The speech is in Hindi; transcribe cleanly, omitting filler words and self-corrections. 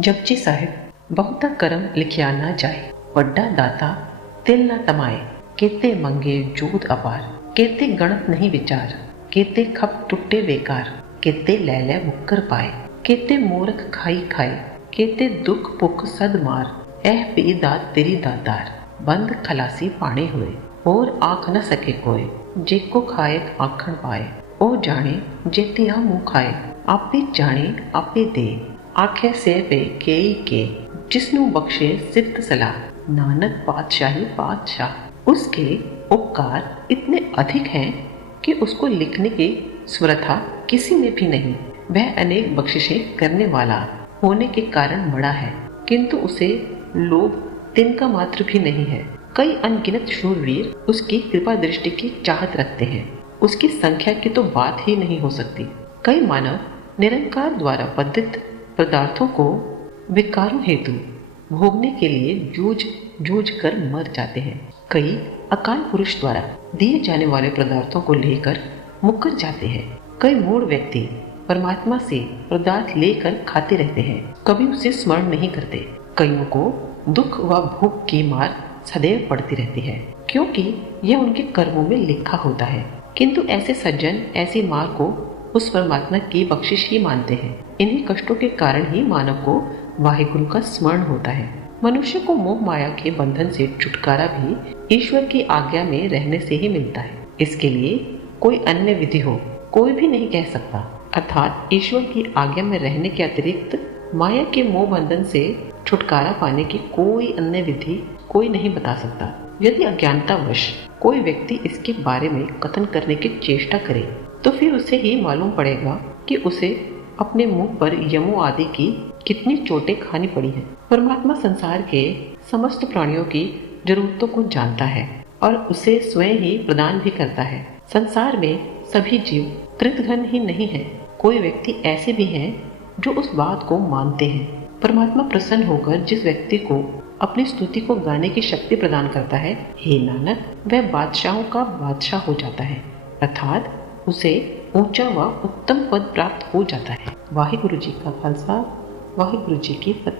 जपजी साहिब बहुता करम लिखिया ना जाए, वड्डा दाता तिल ना तमाए। केते मंगे जोत अपार, केते गणत नहीं विचार। केते खप टुट्टे बेकार, केते लैले मुक्कर पाए। केते मूर्ख खाई खाए, केते दुख भुख सद मार। एह पी दात तेरी दातार, बंद खलासी पाने हुए। और आख न सके कोय, जेको खाए आखण पाए। ओ जाने जेतिया मुँह खाए, आपे जाने आपे दे। आखे से पे केई के, जिसनु बख्शे सिफ्त सलाह। नानक पातशाही पातशाह, उसके उपकार इतने अधिक हैं कि उसको लिखने की स्वरथा किसी में भी नहीं। वह अनेक बख्शिशें करने वाला होने के कारण बड़ा है, किंतु उसे लोभ तिनका मात्र भी नहीं है। कई अनगिनत शूरवीर उसकी कृपा दृष्टि की चाहत रखते हैं, उसकी संख्या की तो बात ही नहीं हो सकती। कई मानव निरंकार द्वारा बद्धित पदार्थों को विकारों हेतु भोगने के लिए जूझ कर मर जाते हैं। कई अकाल पुरुष द्वारा दिए जाने वाले पदार्थों को लेकर मुकर जाते हैं। कई मूढ़ व्यक्ति परमात्मा से पदार्थ लेकर खाते रहते हैं, कभी उसे स्मरण नहीं करते। कईयों को दुख व भूख की मार सदैव पड़ती रहती है, क्योंकि यह उनके कर्मों में लिखा होता है। किंतु ऐसे सज्जन ऐसी मार को उस परमात्मा की बख्शिश ही मानते हैं। इन्हीं कष्टों के कारण ही मानव को वाहिगुरु का स्मरण होता है। मनुष्य को मोह माया के बंधन से छुटकारा भी ईश्वर की आज्ञा में रहने से ही मिलता है। इसके लिए कोई अन्य विधि हो कोई भी नहीं कह सकता, अर्थात ईश्वर की आज्ञा में रहने के अतिरिक्त माया के मोह बंधन से छुटकारा पाने की कोई अन्य विधि कोई नहीं बता सकता। यदि अज्ञानतावश कोई व्यक्ति इसके बारे में कथन करने की चेष्टा करे, तो फिर उसे ही मालूम पड़ेगा कि उसे अपने मुंह पर यमों आदि की कितनी चोटें खानी पड़ी हैं। परमात्मा संसार के समस्त प्राणियों की जरूरतों को जानता है और उसे स्वयं ही प्रदान भी करता है। संसार में सभी जीव कृतघ्न ही नहीं है, कोई व्यक्ति ऐसे भी हैं जो उस बात को मानते हैं। परमात्मा प्रसन्न होकर जिस व्यक्ति को अपनी स्तुति को गाने की शक्ति प्रदान करता है, हे नानक, वह बादशाहों का बादशाह हो जाता है, अर्थात उसे ऊंचा व उत्तम पद प्राप्त हो जाता है। वाहिगुरु जी का खालसा, वाहिगुरु जी की फतेह।